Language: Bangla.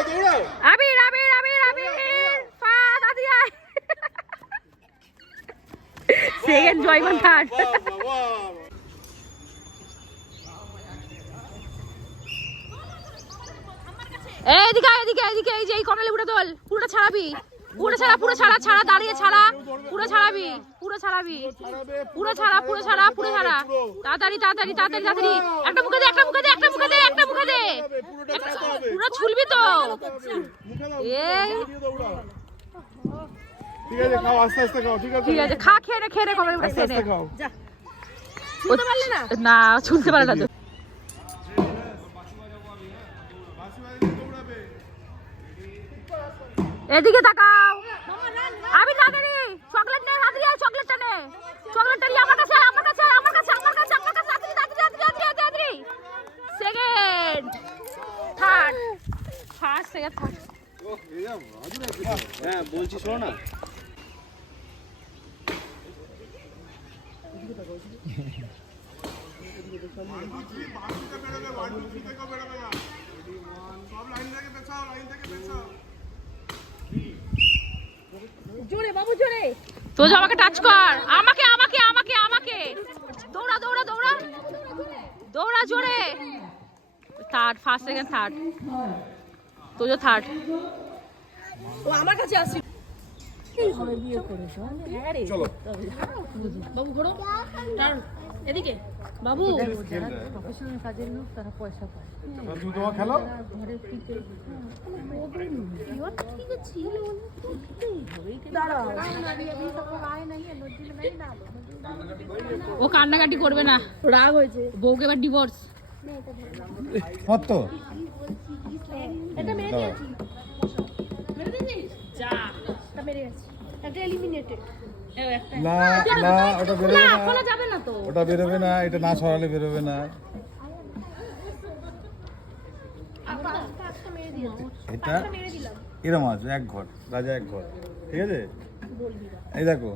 আবির আবির আবির আবির পা দাদি আয় সেকেন্ড জয়মান থার্ড এদিকে এদিকে এদিকে এই যে এই কর্নার লেবুটা তোল পুরোটা ছাড়াবি পুরো ছাড়া পুরো ছাড়া ছাড়া দাঁড়িয়ে ছাড়া পুরো ছাড়াবি পুরো ছাড়াবি পুরো ছাড়া পুরো ছাড়া পুরো ছাড়া তাড়াতাড়ি তাড়াতাড়ি তাড়াতাড়ি তাড়াতাড়ি একটা মুখে দে একটা মুখে দে একটা মুখে দে একটা মুখে দে পুরো ছুলবি তো এই ঠিক আছে খাও আস্তে আস্তে খাও ঠিক আছে ঠিক আছে খা খেয়ে নে খেয়ে নে কবে আস্তে আস্তে খাও যা ছুলতে পারলে না না ছুলতে পারে না তো এদিকে তাকাও আমি তাড়াতাড়ি চকলেট নে তাড়াতাড়ি আয় চকলেটটা নে চকলেটটা নিয়ে আমার কাছে আমার কাছে আমার কাছে আমার কাছে আমার কাছে তাড়াতাড়ি তাড়াতাড়ি তাড়াতাড়ি second third first second third হ্যাঁ বলছি শোনো না জোরে বাবু জোরে তো আমাকে টাচ কর আমাকে আমাকে আমাকে আমাকে দৌড়া দৌড়া দৌড়া দৌড়া জোরে থার্ড ফার্স্ট সেকেন্ড থার্ড তো যে থার্ড ও আমার কাছে আসি এইভাবে বিয়ে করেছো হ্যাঁ রে চলো বাবু ঘোরো টার্ন এদিকে বাবু প্রফেশনাল কাজের লোক তারা পয়সা পায় তুমি তোমার খেলো ঘরে ফিতে ঠিক আছে দাঁড়াও ও কান্নাকাটি করবে না রাগ হয়েছে বউকে এবার ডিভোর্স কত এটা মেরে দিয়েছি মেরে দিয়েছিস যা এটা মেরে গেছে এটা এলিমিনেটেড না না ওটা বেরোবে না খোলা যাবে না তো ওটা বেরোবে না এটা না সরালে বেরোবে না এটা এরম আছে এক ঘর রাজা এক ঘর ঠিক আছে এই দেখো